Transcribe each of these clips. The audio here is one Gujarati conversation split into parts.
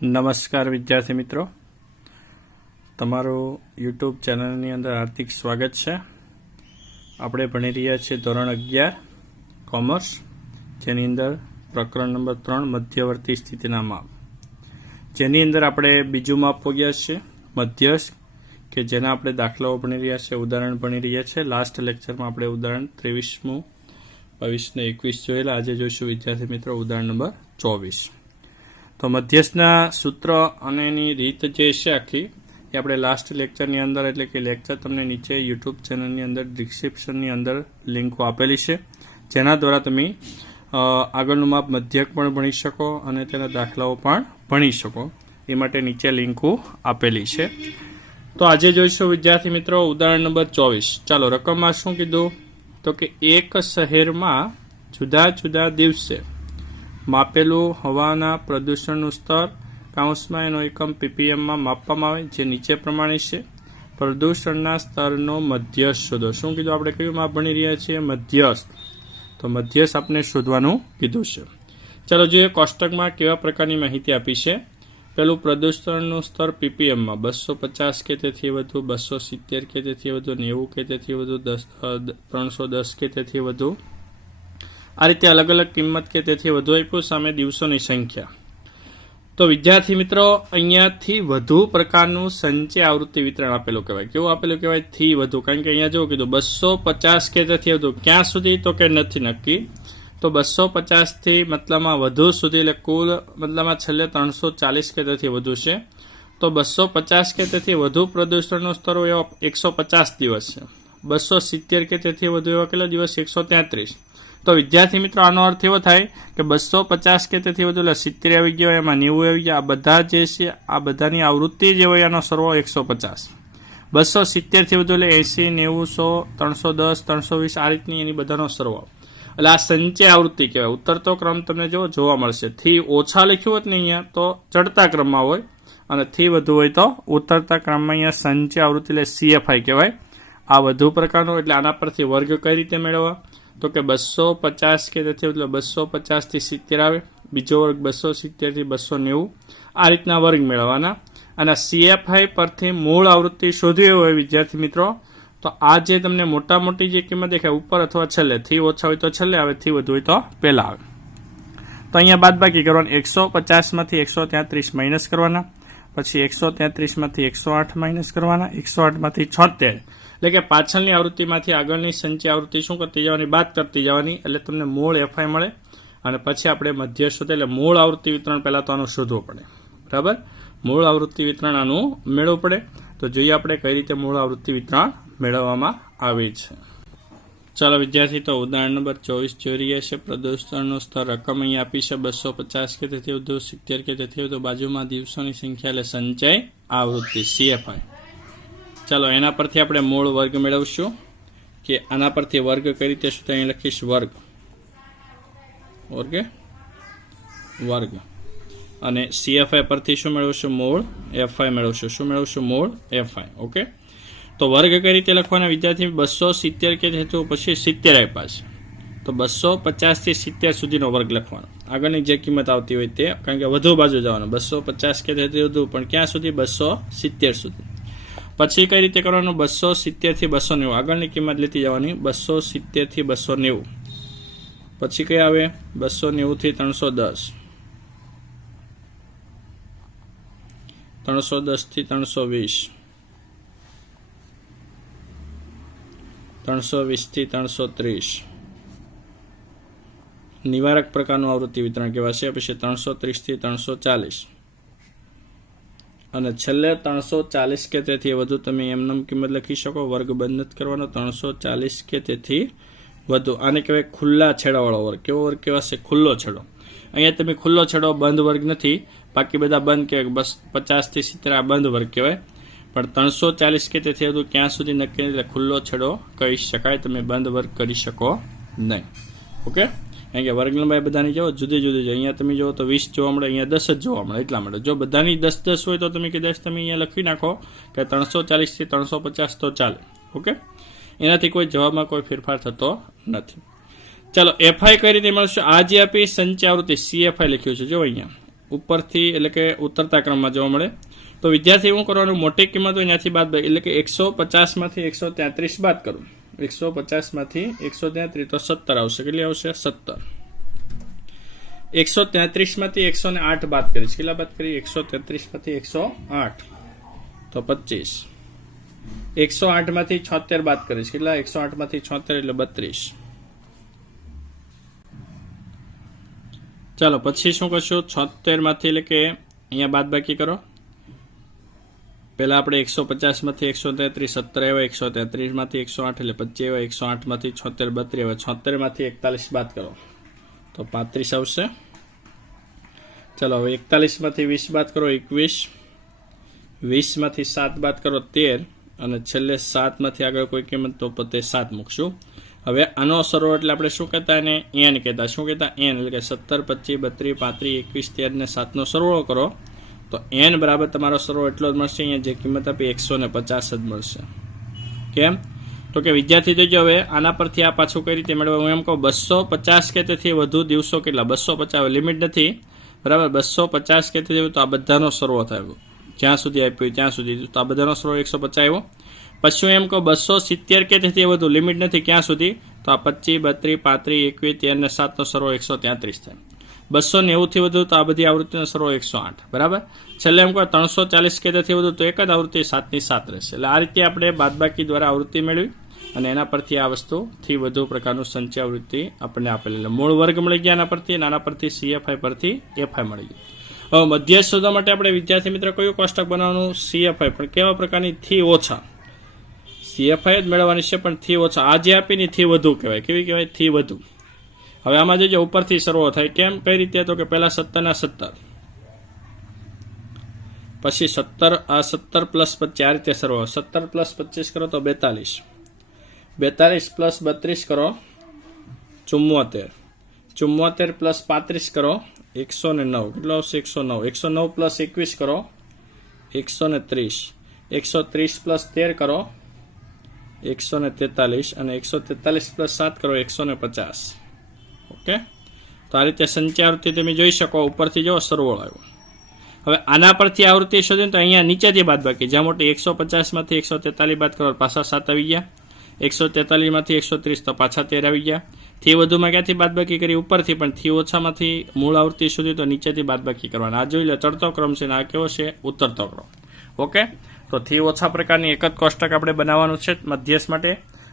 નમસ્કાર વિદ્યાર્થી મિત્રો, તમારું યુટ્યુબ ચેનલની અંદર હાર્દિક સ્વાગત છે. આપણે ભણી રહ્યા છીએ ધોરણ 11 કોમર્સ, જેની અંદર પ્રકરણ નંબર 3 મધ્યવર્તી સ્થિતિના માપ, જેની અંદર આપણે બીજું માપ પહોંચ્યા છીએ મધ્યસ્થ, કે જેના આપણે દાખલાઓ ભણી રહ્યા છીએ, ઉદાહરણ ભણી રહ્યા છીએ. લાસ્ટ લેક્ચરમાં આપણે ઉદાહરણ 23મું 22 ને 21 જોયેલા. આજે જોઈશું વિદ્યાર્થી મિત્રો ઉદાહરણ નંબર 24. તો મધ્યસ્થના સૂત્ર અને એની રીત જે છે આખી એ આપણે લાસ્ટ લેક્ચરની અંદર, એટલે કે લેક્ચર તમને નીચે યુટ્યુબ ચેનલની અંદર ડિસ્ક્રિપ્શનની અંદર લિંકો આપેલી છે, જેના દ્વારા તમે આગળનું માપ મધ્યક પણ ભણી શકો અને તેના દાખલાઓ પણ ભણી શકો. એ માટે નીચે લિંકો આપેલી છે. તો આજે જોઈશું વિદ્યાર્થી મિત્રો ઉદાહરણ નંબર 24. ચાલો, રકમમાં શું કીધું? તો કે એક શહેરમાં જુદા જુદા દિવસે માપેલું હવાના પ્રદૂષણનું સ્તર કાઉન્સમાં એનો એકમ પીપીએમમાં માપવામાં આવે, જે નીચે પ્રમાણે છે. પ્રદૂષણના સ્તરનો મધ્યસ્થ શોધો. શું કીધું? આપણે કયું માપ ભણી રહ્યા છીએ? મધ્યસ્થ. તો મધ્યસ્થ આપણે શોધવાનું કીધું છે. ચાલો જોઈએ કોષ્ટકમાં કેવા પ્રકારની માહિતી આપી છે. પેલું, પ્રદૂષણનું સ્તર પીપીએમમાં 250 કે તેથી વધુ, 270 કે તેથી વધુ, 90 કે તેથી વધુ, 310 કે તેથી વધુ. આ રીતે અલગ અલગ કિંમત કે તેથી વધુ આપ્યું. સામે દિવસોની સંખ્યા. તો વિદ્યાર્થી મિત્રો, અહીંયાથી વધુ પ્રકારનું સંચય આવૃત્તિ વિતરણ આપેલું કહેવાય. કેવું આપેલું કહેવાય? થી વધુ. કારણ કે અહીંયા જેવું કીધું 250 કે તેથી વધુ. ક્યાં સુધી? તો કે નથી નક્કી. તો 250 થી મતલબમાં વધુ સુધી, એટલે કુલ મતલબમાં છેલ્લે 340 કે તેથી વધુ છે. તો 250 કે તેથી વધુ પ્રદૂષણનો સ્તર એવા 150 દિવસ છે. 270 કે તેથી વધુ એવા કેટલા દિવસ? 133. તો વિદ્યાર્થી મિત્રો, આનો અર્થ એવો થાય કે 250 કે તેથી વધુ એટલે 70 આવી ગયો, એમાં 90 આવી ગયા. આ બધા જે છે, આ બધાની આવૃત્તિ જે હોય એનો સરવાળો 150. 270 થી વધુ એટલે 80, 90, 100, 310, 320 આ રીતની એની બધાનો સરવાળો. એટલે આ સંચય આવૃત્તિ કહેવાય. ઉતરતો ક્રમ તમને જોવા મળશે. થી ઓછા લખ્યું હોત ને અહીંયા તો ચડતા ક્રમમાં હોય, અને થી વધુ હોય તો ઉતરતા ક્રમમાં. અહીંયા સંચય આવૃત્તિ એટલે CFI કહેવાય. આ વધુ પ્રકારનો. એટલે આના પરથી વર્ગ કઈ રીતે મેળવવા? તો કે 250 કે તેથી એટલે 250 થી 70 આવે. બીજો વર્ગ 270 થી 290. આ રીતના વર્ગ મેળવવાના. અને CFI પરથી મૂળ આવૃત્તિ શોધવી હોય વિદ્યાર્થી મિત્રો, તો આ જે તમને મોટા મોટી જે કિંમત દેખાય ઉપર અથવા છેલ્લે, થી ઓછા હોય તો છેલ્લે આવે, થી વધુ હોય તો પહેલા આવે. તો અહીંયા બાદબાકી કરવાનું. 150 માંથી 133 માઇનસ કરવાના, પછી 133 માંથી 108 માઇનસ કરવાના, 108 માંથી 76. એટલે કે પાછળની આવૃત્તિમાંથી આગળની સંચય આવૃત્તિ શું કરતી જવાની? બાદ કરતી જવાની. એટલે તમને મૂળ FI મળે. અને પછી આપણે મધ્ય શોધે. એટલે મૂળ આવૃત્તિ વિતરણ પહેલા તો આનું શોધવું પડે. બરાબર? મૂળ આવૃત્તિ વિતરણ આનું મેળવવું પડે. તો જોઈએ આપણે કઈ રીતે મૂળ આવૃત્તિ વિતરણ મેળવવામાં આવે છે. ચાલો વિદ્યાર્થી, તો ઉદાહરણ નંબર 24 જોઈ રહ્યા છે. પ્રદૂષણનું સ્તર રકમ અહીં આપી છે 250 કે તેથી વધુ, 70 કે તેથી વધુ. બાજુમાં દિવસોની સંખ્યા એટલે સંચય આવૃત્તિ CFI. ચાલો એના પરથી આપણે મૂળ વર્ગ મેળવશું. કે આના પરથી વર્ગ કઈ રીતે શું? અહીં લખીશ વર્ગ. અને CFI પરથી શું મેળવશું? મૂળ FI મેળવશું. શું મેળવશું? મૂળ FI. ઓકે. તો વર્ગ કઈ રીતે લખવાના વિદ્યાર્થી? 270 કે તેથી પછી 70 આપ્યા છે, તો 250 થી 70 સુધીનો વર્ગ લખવાનો. આગળની જે કિંમત આવતી હોય તે, કારણ કે વધુ બાજુ જવાનું. 250 કે તેથી વધુ, પણ ક્યાં સુધી? 270 સુધી. પછી કઈ રીતે કરવાનું? 270 થી 290. આગળની કિંમત લેતી જવાની. 270 થી 290. પછી કઈ આવે? 290 થી 310, 310 થી 320, 320 થી 330. નિવારક પ્રકારનું આવૃત્તિ વિતરણ કહેવાશે. પછી 330 થી 340. અને છેલ્લે 340 કે તેથી વધુ તમે એમનેમ કિંમત લખી શકો. વર્ગ બંધ નથી કરવાનો. 340 કે તેથી વધુ. આને કહેવાય ખુલ્લા છેડાવાળો વર્ગ. કેવો વર્ગ કહેવાશે? ખુલ્લો છેડો. અહીંયા તમે ખુલ્લો છેડો, બંધ વર્ગ નથી. બાકી બધા બંધ કહેવાય. બસ 50 થી 70 આ બંધ વર્ગ કહેવાય. પણ 340 કે તેથી વધુ ક્યાં સુધી નક્કી નથી, એટલે ખુલ્લો છેડો કહી શકાય. તમે બંધ વર્ગ કરી શકો નહીં. ઓકે. કારણ કે વર્ગ લંબાઈ બધાની જો જુદી જુદી છે. અહીંયા તમે જુઓ તો 20 જોવા મળે, અહીંયા 10 જ જોવા મળે. એટલા માટે જો બધાની 10-10 હોય તો તમે કદાચ તમે અહીંયા લખી નાખો કે 340 થી 350 તો ચાલે. ઓકે. એનાથી કોઈ જવાબમાં કોઈ ફેરફાર થતો નથી. ચાલો FI કઈ રીતે મળશે? આ જે આપી સંચય આવૃત્તિ CFI લખ્યું છે જો અહીંયા. ઉપરથી એટલે કે ઉતરતા ક્રમમાં જોવા મળે. તો વિદ્યાર્થી શું કરવાનું, મોટી કિંમત હોય ત્યાંથી બાદ એટલે કે 150 માંથી 133 બાદ કરું. 150 માંથી 133 તો 17 આવશે. કેટલી આવશે? 17. 133 માંથી 108 બાદ કરીશ. કેટલા બાદ કરી? 133 માંથી 108 તો 25. 108 માંથી 76 બાદ કરીશ. કેટલા? 108 માંથી 76 એટલે 32. ચાલો પછી શું કરશું? 76 માંથી એટલે કે અહીંયા બાદ બાકી કરો. પહેલા આપણે 150 માંથી 133 17 આવ્યા, 133 માંથી 108 એટલે 25 આવ્યા, 108 માંથી 76 32 આવ્યા, 76 માંથી 41 બાદ કરો તો 35 આવશે. ચાલો હવે 41 માંથી 20 બાદ કરો 21, 20 માંથી 7 બાદ કરો 13 અને છેલ્લે 7 માંથી આગળ કોઈ કિંમત તો પોતે 7 મૂકશું. હવે આનો સરવાળો એટલે આપણે શું કહેતા એને n કહેતા. શું કહેતા? n એટલે કે 17 25 32 35 21 13 ને 7 નો સરવાળો કરો તો n બરાબર તમારો સરવાળો એટલો જ મળશે. અહીંયા જે કિંમત આપી 150 જ મળશે. કેમ? તો કે વિદ્યાર્થી જોજો હવે આના પરથી આ પાછું કઈ રીતે મેળવવું. હું એમ કહું 250 કે તેથી વધુ દિવસો કેટલા? 250 લિમિટ નથી બરાબર. 250 કે તેથી તો આ બધાનો સરવાળો થાય જ્યાં સુધી આપ્યું ત્યાં સુધી, તો આ બધાનો સરવાળો 150 આવ્યો. પછી હું એમ કહું 270 કે તેથી વધુ લિમિટ નથી ક્યાં સુધી, તો આ 25 32 35 21 13 ને 7 નો સરવાળો 133 થાય. 290 થી વધુ તો આ બધી આવૃત્તિનો સરવાળો 108 બરાબર. છેલ્લે એમ કહો 340 કે તેથી વધુ તો એક જ આવૃત્તિ 7 ની 7 રહેશે. એટલે આ રીતે આપણે બાદબાકી દ્વારા આવૃત્તિ મેળવી અને એના પરથી આ વસ્તુથી વધુ પ્રકારનું સંચય આવૃત્તિ આપણને આપેલી. એટલે મૂળ વર્ગ મળી ગયા આના પરથી, નાના પરથી CFI પરથી FI મળી ગયું. હવે મધ્યસ્થ શોધવા માટે આપણે વિદ્યાર્થી મિત્ર કયું કોષ્ટક બનાવવાનું? CFI. પણ કેવા પ્રકારની? થી ઓછા. CFI જ મેળવવાની છે પણ થી ઓછા. આ જે આપીને થી વધુ કહેવાય. કેવી કહેવાય? થી વધુ. હવે આમાં જોજો ઉપરથી સરવાળો થાય. કેમ? કઈ રીતે? તો કે પહેલા 17 ના 17 પછી 17 આ 17 પ્લસ 25 આ રીતે સરવાળો. 17 પ્લસ 25 કરો તો 42, 42 પ્લસ 32 કરો 74, 74 પ્લસ 35 કરો 109. કેટલો આવશે? 109. 109 પ્લસ 21 કરો 130, 130 પ્લસ 13 કરો 143 અને 143 પ્લસ 7 કરો 150. ઓકે, તો આ રીતે સંચય આવૃત્તિ તમે જોઈ શકો. ઉપરથી જો સરવાળો આવ્યો. હવે આના પરથી આવૃત્તિ શોધીને તો અહીંયા નીચેથી બાદ બાકી. જ્યાં મોટી 150 માંથી 143 બાદ કરો પાછા 7 આવી ગયા, 143 માંથી 130 તો પાછા 13 આવી ગયા. થી વધુમાં ક્યાંથી બાદ બાકી કરી? ઉપરથી. પણ થી ઓછામાંથી મૂળ આવૃત્તિ શોધી તો નીચેથી બાદ બાકી કરવાના. આ જોઈ લો ચડતો ક્રમ છે ને આ કેવો છે? ઉતરતો ક્રમ. ઓકે, તો થી ઓછા પ્રકારની એક જ કોષ્ટક આપણે બનાવવાનું છે મધ્યસ્થ માટે.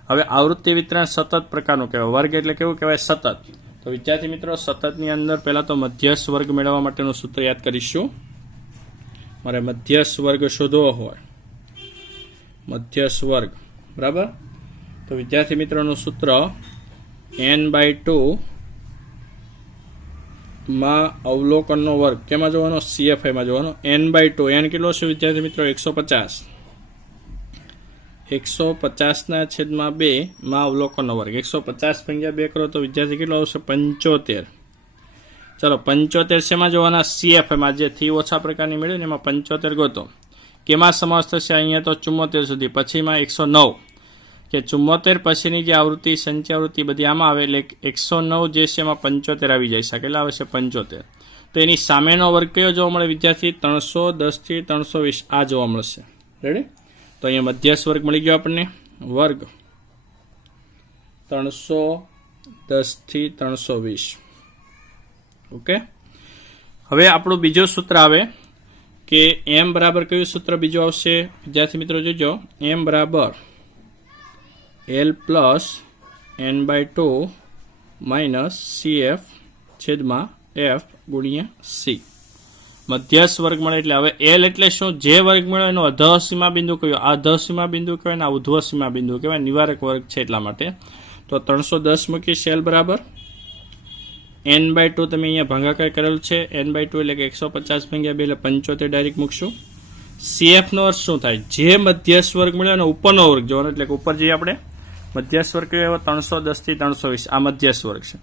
હવે આવૃત્તિ વિતરણ સતત પ્રકારનું કહેવાય. વર્ગ એટલે કેવું કહેવાય? સતત. તો વિદ્યાર્થી મિત્રો સતતની અંદર પહેલા તો મધ્યસ્થ વર્ગ મેળવવા માટેનું સૂત્ર યાદ કરીશું. મારે મધ્યસ્થ વર્ગ શોધવો હોય, મધ્યસ્થ વર્ગ બરાબર. તો વિદ્યાર્થી મિત્રોનું સૂત્ર n/2 માં અવલોકનનો વર્ગ કેમાં જોવાનો? CFI માં જોવાનો. n/2 n કેટલો છે વિદ્યાર્થી મિત્રો? 150. 150 ના છેદમાં 2 માં અવલોકનનો વર્ગ. 150 ભાગ્યા 2 કરો તો વિદ્યાર્થી કેટલો આવશે? 75. ચલો 75 શેમાં જોવાના? CFI માં. જે થી ઓછા પ્રકારની મેળવી ને એમાં 75 ગોતો. કેમાં સમાવેશ થશે? અહીંયા તો 74 સુધી. પછીમાં 109 કે 74 પછીની જે આવૃત્તિ સંચય આવૃત્તિ બધી આમાં આવે એટલે 109 જે છે એમાં 75 આવી જાય છે. કેટલા આવે છે? 75. તો એની સામેનો વર્ગ કયો જોવા મળે વિદ્યાર્થી? 310 થી 320 આ જોવા મળશે. રેડી? તો અહીંયા મધ્યસ્થ વર્ગ મળી ગયો આપણને. વર્ગ 310 થી 320. ઓકે, હવે આપણું બીજું સૂત્ર આવે કે m બરાબર કયું સૂત્ર બીજું આવશે વિદ્યાર્થી મિત્રો? જોજો m બરાબર L plus n/2 minus CF છેદમાં F ગુણ્યા C. મધ્યસ્થ વર્ગ મળે એટલે હવે L એટલે શું? જે વર્ગ મળે એનો અધઃ સીમા બિંદુ કયો? આ અધઃ સીમા બિંદુ કહેવાય ને આ ઉધ્વ સીમા બિંદુ કહેવાય. નિવારક વર્ગ છે એટલા માટે. તો 310 મૂકીશ L બરાબર n/2. તમે અહીંયા ભાગાકાર કરેલ છે. n/2 એટલે કે 150 ભાગ્યા 2 એટલે 75 ડાયરેક્ટ મૂકશું. CF નો અર્થ શું થાય? જે મધ્યસ્થ વર્ગ મળ્યો અને ઉપરનો વર્ગ જોવાનો. એટલે કે ઉપર જઈએ આપણે. મધ્યસ્થ વર્ગ કયો? 310 થી 320 આ મધ્યસ્થ વર્ગ છે.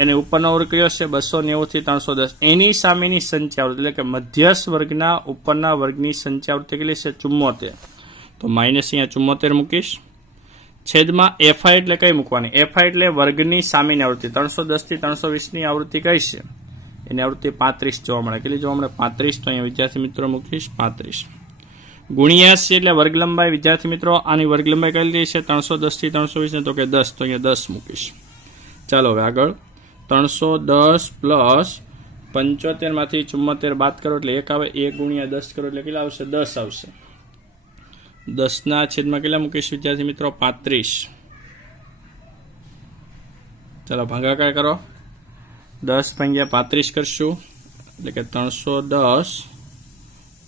એને ઉપરનો વર્ગ કયો છે? 290 થી 310. એની સામેની સંચય આવૃત્તિ એટલે કે મધ્યસ્થ વર્ગના ઉપરના વર્ગની સંચય આવૃત્તિ કેટલી છે? 74. તો માઇનસ અહીંયા 74 મૂકીશ. છેદમાં FI એટલે કઈ મૂકવાની? FI એટલે વર્ગની સામેની આવૃત્તિ. 310 થી 320 ની આવૃત્તિ કઈ છે? એની આવૃત્તિ 35 જોવા મળે. કેટલી જોવા મળે? 35. તો અહીંયા વિદ્યાર્થી મિત્રો મૂકીશ 35. ગુણ્યા છે એટલે વર્ગ લંબાઈ. વિદ્યાર્થી મિત્રો આની વર્ગ લંબાઈ કઈ છે? 310 થી 320 ને તો કે 10. તો અહીંયા 10 મૂકીશ. ચાલો હવે આગળ 310 પ્લસ 75 માંથી 74 બાદ કરો એટલે 1 આવે. 1 ગુણ્યા 10 કરો એટલે કેટલા આવશે? 10 આવશે. 10 ના છેદમાં કેટલા મૂકીશ વિદ્યાર્થી મિત્રો? 35. ચાલો ભાગાકાર કરો. 10 ભાગ્યા 35 કરશું એટલે કે 310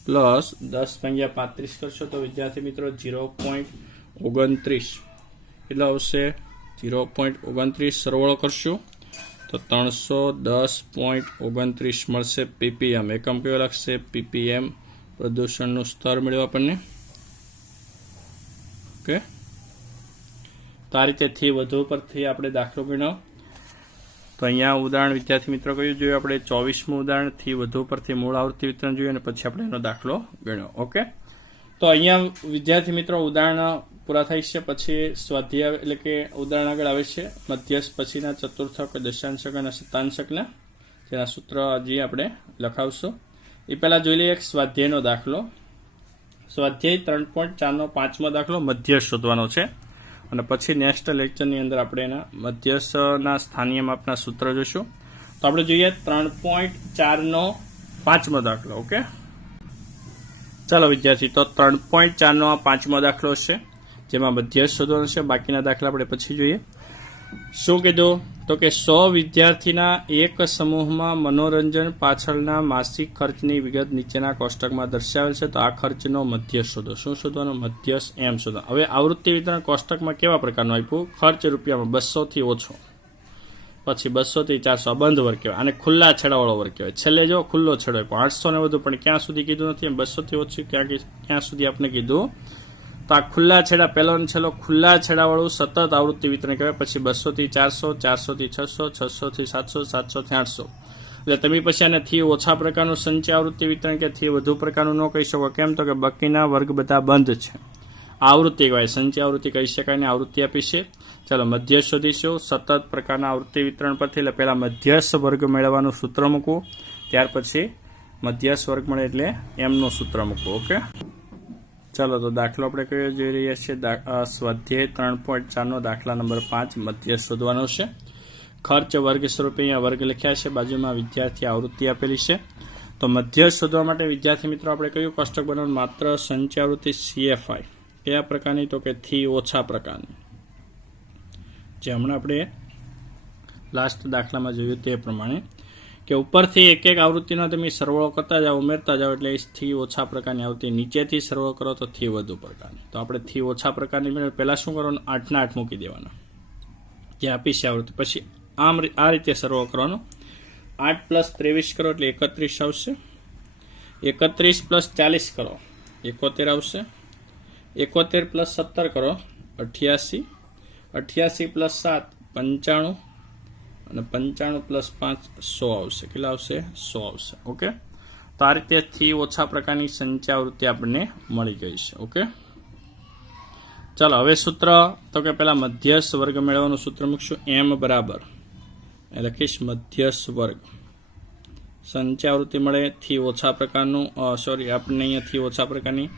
પ્લસ 10 ભાગ્યા 35 કરશો તો વિદ્યાર્થી મિત્રો 0.29 કેટલા આવશે? 0.29 સરવાળો કરશું તો 310.29 મળશે ppm. એકમ કયો લાગશે? ppm. પ્રદૂષણનું સ્તર મળ્યું આપણને. ઓકે, તો આ રીતે થી વધુ પરથી આપણે દાખલો ગણ્યો. તો અહીંયા ઉદાહરણ વિદ્યાર્થી મિત્રો કયું જોયું આપણે? 24મું ઉદાહરણ થી વધુ પરથી મૂળ આવૃત્તિ વિતરણ જોયું અને પછી આપણે એનો દાખલો ગણ્યો. ઓકે, તો અહીંયા વિદ્યાર્થી મિત્રો ઉદાહરણ પૂરા થાય છે. પછી સ્વાધ્યાય એટલે કે ઉદાહરણ આગળ આવે છે મધ્યસ્થ પછીના ચતુર્થક, દશાંશક અને શતાંશકના, જેના સૂત્ર હજી આપણે લખાવશું. એ પહેલા જોઈ લઈએ એક સ્વાધ્યાયનો દાખલો. સ્વાધ્યાય 3.4નો 5મો દાખલો મધ્યસ્થ શોધવાનો છે અને પછી નેક્સ્ટ લેક્ચરની અંદર આપણે એના મધ્યસ્થના સ્થાનીય માપના સૂત્ર જોઈશું. તો આપણે જોઈએ 3.4નો 5મો દાખલો. ઓકે, ચાલો વિદ્યાર્થી, તો 3.4નો આ 5મો દાખલો છે જેમાં મધ્યસ્થ શોધવાનો છે. બાકીના દાખલા આપણે પછી જોઈએ. શું કીધું? તો કે 100 વિદ્યાર્થીના એક સમૂહમાં મનોરંજન પાછળના માસિક ખર્ચની વિગત નીચેના કોષ્ટકમાં દર્શાવેલ છે. તો આ ખર્ચનો મધ્યસ્થ શોધો. શું શોધવાનો? મધ્યસ્થ એમ શોધો. હવે આવૃત્તિ વિતરણ કોષ્ટકમાં કેવા પ્રકારનું આપ્યું? ખર્ચ રૂપિયામાં 200 થી ઓછો, પછી 200 થી 400 બંધ વર્ગ કહેવાય, અને ખુલ્લા છેડાવાળો વર્ગ કહેવાય. છેલ્લે જો ખુલ્લો છેડો 800 ને વધુ, પણ ક્યાં સુધી કીધું નથી. 200 થી ઓછી ક્યાં સુધી આપણે કીધું? તો આ ખુલ્લા છેડા, પહેલો અને છેલ્લો ખુલ્લા છેડાવાળું સતત આવૃત્તિ વિતરણ કહેવાય. પછી 200 થી 400, 400 થી 600, 600 થી 700, 700 થી 800. એટલે તમે પછી આને થી ઓછા પ્રકારનું સંચય આવૃત્તિ વિતરણ કે થી વધુ પ્રકારનું ન કહી શકો. કેમ? તો કે બાકીના વર્ગ બધા બંધ છે. આવૃત્તિ કહેવાય, સંચય આવૃત્તિ કહી શકાય ને. આવૃત્તિ આપી છે. ચાલો મધ્યસ્થ શોધીશું સતત પ્રકારના આવૃત્તિ વિતરણ પરથી. એટલે પહેલા મધ્યસ્થ વર્ગ મેળવવાનું સૂત્ર મૂકવું, ત્યાર પછી મધ્યસ્થ વર્ગ મળે એટલે એમનું સૂત્ર મૂકવું. ઓકે, ચાલો તો દાખલો આપણે કયો જોઈ રહ્યા છીએ? સ્વાધ્યાય 3.4નો દાખલા નંબર 5 મધ્યસ્થ શોધવાનો છે. ખર્ચ વર્ગ સ્વરૂપે અહીંયા વર્ગ લખ્યા છે, બાજુમાં વિદ્યાર્થી આવૃત્તિ આપેલી છે. તો મધ્યસ્થ શોધવા માટે વિદ્યાર્થી મિત્રો આપણે કયું કોષ્ટક બનાવવાનું? માત્ર સંચય આવૃત્તિ CFI. કયા પ્રકારની? તો કે થી ઓછા પ્રકારની, જે હમણાં આપણે લાસ્ટ દાખલામાં જોયું તે પ્રમાણે કે ઉપરથી એક એક આવૃત્તિનો તમે સરવાળો કરતા જાઓ, ઉમેરતા જાઓ, એટલે થી ઓછા પ્રકારની આવૃત્તિ. નીચેથી સરવાળો કરો તો થી વધુ પ્રકારની. તો આપણે થી ઓછા પ્રકારની પહેલા શું કરવાનું? 8 ના 8 મૂકી દેવાના, જે આપી છે આવૃત્તિ. પછી આ રીતે સરવાળો કરવાનો. 8 પ્લસ 23 કરો એટલે 31 આવશે. 31 પ્લસ 40 કરો 71 આવશે. 71 પ્લસ 17 કરો 88. 88 પ્લસ 7 95, અને 95 પ્લસ 5 100 આવશે. કેટલા આવશે? 100 આવશે. ઓકે, તો આ રીતે થી ઓછા પ્રકારની સંચય આવૃત્તિ આપણને મળી ગઈ છે. ઓકે, ચાલો હવે સૂત્ર તો કે પેલા મધ્યસ્થ વર્ગ મેળવવાનું સૂત્ર મૂકશું. m બરાબર લખીશ મધ્યસ્થ વર્ગ. સંચય આવૃત્તિ મળે થી ઓછા પ્રકારનું, સોરી આપણને અહીંયા થી ઓછા પ્રકારની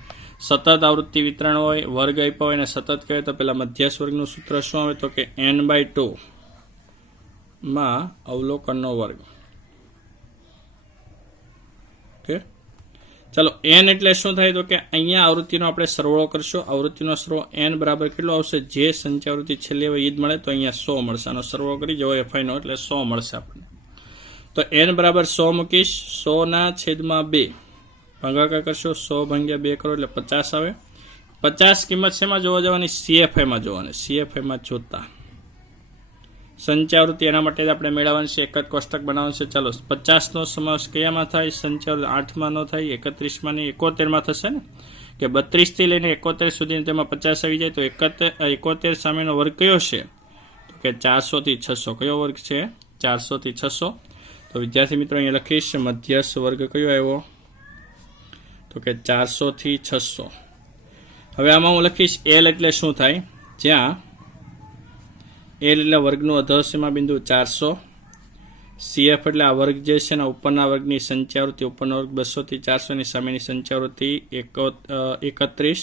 સતત આવૃત્તિ વિતરણ હોય, વર્ગ આપ્યો હોય અને સતત કહે તો પેલા મધ્યસ્થ વર્ગનું સૂત્ર શું આવે? તો કે n/2 માં અવલોકનનો વર્ગ. ઓકે, ચાલો n એટલે શું થાય? તો કે અહીંયા આવૃત્તિનો આપણે સરવાળો કરશું. આવૃત્તિનો સરવાળો n બરાબર કેટલો આવશે? જે સંચય આવૃત્તિ છેલ્લે હોય એ જ મળે. તો અહીંયા 100 મળશે. આનો સરવાળો કરી જવો FI નો એટલે 100 મળશે આપણને. તો n બરાબર 100 મૂકીશ. 100 ના છેદમાં 2 ભાગાકાર કરશો. 100 ભાગ્યા 2 કરો એટલે 50 આવે. 50 કિંમત શેમાં જોવા જવાની? CFI માં જોવાની. CFI માં જોતા સંચય આવૃત્તિ એના માટે જ આપણે મેળવવાની છે. એક જ કોષ્ટક બનાવવાનું છે. ચાલો 50નો સમાવેશ કયામાં થાય? સંચય આવૃત્તિ 8માં ન થાય, 31માં નહીં, 71માં થશે ને. કે 32 થી લઈને 71 સુધી તેમાં 50 આવી જાય તો 71 સામેનો વર્ગ કયો છે? તો કે 400 થી 600. કયો વર્ગ છે? 400 થી 600. તો વિદ્યાર્થી મિત્રો અહીંયા લખીશ મધ્યસ્થ વર્ગ કયો આવ્યો? તો કે 400 થી 600. હવે આમાં હું લખીશ L એટલે શું થાય? જ્યાં L એટલે વર્ગનું અધઃસીમા બિંદુ 400, CF એટલે આ વર્ગ જે છે ને ઉપરના વર્ગની સંચયાવૃત્તિ, ઉપરનો વર્ગ 200 થી 400 ની સામેની સંચયાવૃત્તિ 31.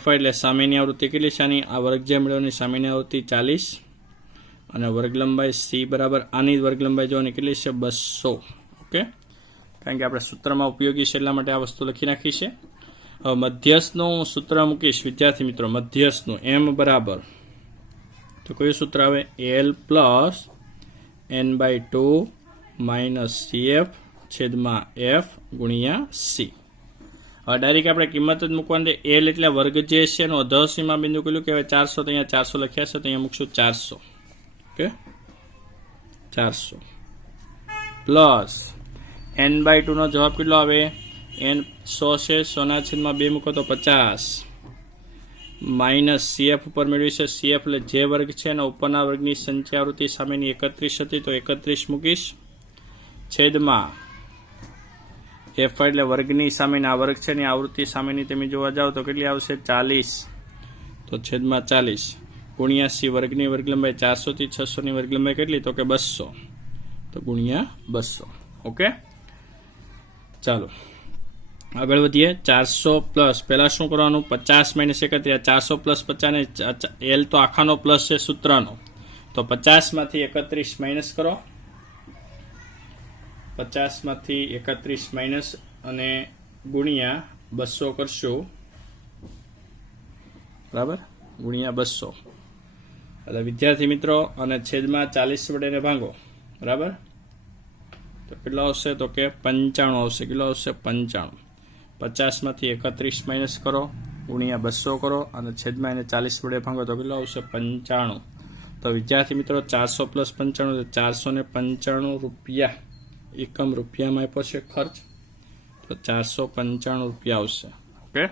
FI એટલે સામેની આવૃત્તિ કેટલી છે આની, આ વર્ગ જે મેળવવાની સામેની આવૃત્તિ 40 અને વર્ગ લંબાઈ C બરાબર આની વર્ગ લંબાઈ જોવાની કેટલી છે 200. ઓકે, કારણ કે આપણે સૂત્રમાં ઉપયોગી છે એટલા માટે આ વસ્તુ લખી નાખી છે. હવે મધ્યસ્થનું સૂત્ર મૂકીશ વિદ્યાર્થી મિત્રો. મધ્યસ્થનું M બરાબર તો કયું સૂત્ર આવે, L plus N/2 minus CF છેદમાં F ગુણ્યા C. હવે ડાયરેક્ટ આપણે કિંમત જ મૂકવાની. L એટલે વર્ગ જે છે એનું અધઃસીમા બિંદુ કેટલું કહેવાય 400, તો અહીંયા 400 લખ્યા છે તો અહીંયા મૂકશું 400. ઓકે, 400 પ્લસ N/2 નો જવાબ કેટલો આવે, N 100 છે, 100 ના છેદમાં 2 મૂકો તો 50 માઇનસ CF ઉપર મેળવી છે. CF એટલે જે વર્ગ છે એના ઉપરના વર્ગની સંચયાવૃત્તિ સામેની 31 હતી તો 31 મૂકીશ છેદમાં F એટલે વર્ગની સામેની આ વર્ગ છે ને આવૃત્તિ સામેની તમે જોવા જાઓ તો કેટલી આવશે 40 તો છેદમાં 40 ગુણ્યા C વર્ગની વર્ગ લંબાઈ 400 થી 600 ની વર્ગ લંબાઈ કેટલી તો કે 200 તો ગુણ્યા 200. ઓકે, ચાલો આગળ વધીએ. 400 પ્લસ પહેલા શું કરવાનું, 50 માઇનસ 31, 400 પ્લસ 50 ને L તો આખાનો પ્લસ છે સૂત્રનો, તો 50 માંથી 31 માઇનસ કરો, 50 માંથી 31 માઇનસ અને ગુણ્યા 200 કરશું બરાબર, ગુણ્યા 200 એટલે વિદ્યાર્થી મિત્રો અને છેદમાં 40 વડે ભાંગો બરાબર, તો કેટલો આવશે તો કે 95 આવશે. કેટલો આવશે 95. 50 માંથી 31 માઇનસ કરો ગુણ્યા 200 કરો અને છેદમાં એને 40 વડે ભાંગો તો કેટલો આવશે 95. તો વિદ્યાર્થી મિત્રો 400 પ્લસ 95 495 રૂપિયા એકમ રૂપિયામાં આપ્યો છે ખર્ચ, તો 495 રૂપિયા આવશે. ઓકે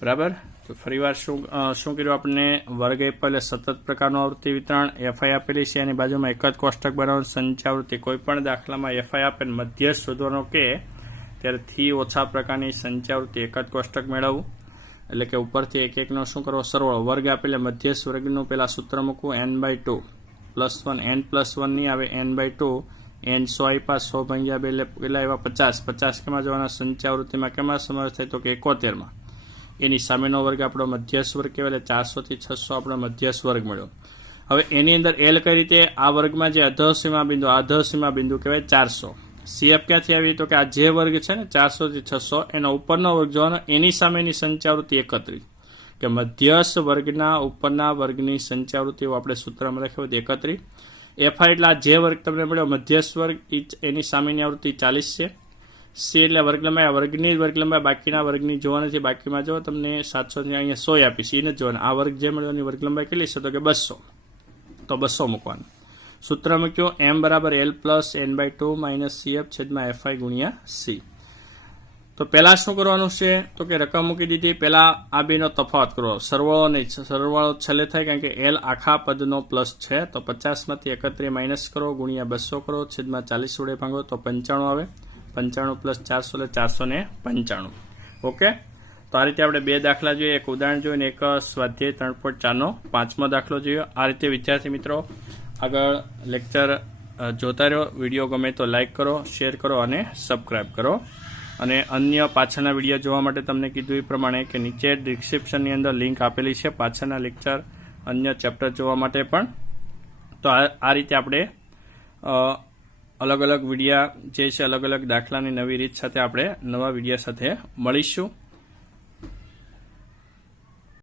બરાબર. તો ફરીવાર શું કર્યું આપણે, વર્ગ આપ્યો એટલે સતત પ્રકારનું આવૃત્તિ વિતરણ, FI આપેલી છે એની બાજુમાં એક જ કોષ્ટક બનાવવાનું સંચયાવૃત્તિ. કોઈ પણ દાખલામાં FI આપે મધ્યસ્થ શોધવાનો કે ત્યારે થી ઓછા પ્રકારની સંચયાવૃત્તિ એક જ કોષ્ટક મેળવવું, એટલે કે ઉપરથી એક એકનો શું કરવો સરવાળો. વર્ગ આપેલે મધ્યસ્થ વર્ગનું પેલા સૂત્ર મૂકવું N/2 +1, N+1 નહીં આવે N/2, N 100 આપ્યા 100 ભાગ્યા 2 એટલે પેલા એવા 50. 50 કેમાં જવાના, સંચયાવૃત્તિમાં કેમાં સમાવેશ થાય તો કે 71માં. એની સામેનો વર્ગ આપણો મધ્યસ્થ વર્ગ કહેવાય એટલે 400 થી 600 આપણો મધ્યસ્થ વર્ગ મળ્યો. હવે એની અંદર L કઈ રીતે, આ વર્ગમાં જે અધઃસીમા બિંદુ, આ અધઃસીમા બિંદુ કહેવાય 400. CF ક્યાંથી આવી તો કે આ જે વર્ગ છે ને 400 થી 600 એનો ઉપરનો વર્ગ જોવાનો, એની સામેની સંચયાવૃત્તિ 31 કે મધ્યસ્થ વર્ગના ઉપરના વર્ગની સંચયાવૃત્તિ આપણે સૂત્રમાં લખ્યું 31. FI એટલે આ જે વર્ગ તમને મળ્યો મધ્યસ્થ વર્ગ એની સામેની આવૃત્તિ 40 છે. C એટલે વર્ગ લંબાઈ, આ વર્ગની વર્ગ લંબાઈ બાકીના વર્ગની જોવા નથી, બાકીમાં જો તમને 700 ની અહીંયા 100 આપીશ એને જ જોવાનું. આ વર્ગ જે મળ્યો એની વર્ગ લંબાઈ કેટલી છે તો કે 200, તો 200 મૂકવાનું. સૂત્ર મૂક્યું M બરાબર L plus N/2 minus CF છેદમાં FI ગુણ્યા C. તો પહેલા શું કરવાનું છે તો કે રકમ મૂકી દીધી, પહેલા આ બેનો તફાવત કરો, સરવાળો નહીં, સરવાળો છેલ્લે થાય કારણ કે L આખા પદનો પ્લસ છે, તો 50 માંથી 31 માઇનસ કરો ગુણ્યા 200 કરો છેદમાં 40 વડે ભાંગો તો 95 આવે. 95 પ્લસ 400 એટલે 495. ઓકે, તો આ રીતે આપણે બે દાખલા જોઈએ, એક ઉદાહરણ જોયું અને એક સ્વાધ્યાય 3.4 નો 5મો દાખલો જોયો. આ રીતે વિદ્યાર્થી મિત્રો આગળ લેક્ચર જોતા રહ્યો. વિડીયો ગમે તો લાઇક કરો, શેર કરો અને સબસ્ક્રાઇબ કરો. અને અન્ય પાછળના વિડીયો જોવા માટે તમને કીધું એ પ્રમાણે કે નીચે ડિસ્ક્રિપ્શનની અંદર લિંક આપેલી છે પાછળના લેક્ચર અન્ય ચેપ્ટર જોવા માટે પણ. તો આ રીતે આપણે અલગ અલગ વિડીયા જે છે અલગ અલગ દાખલાની નવી રીત સાથે આપણે નવા વિડીયા સાથે મળીશું.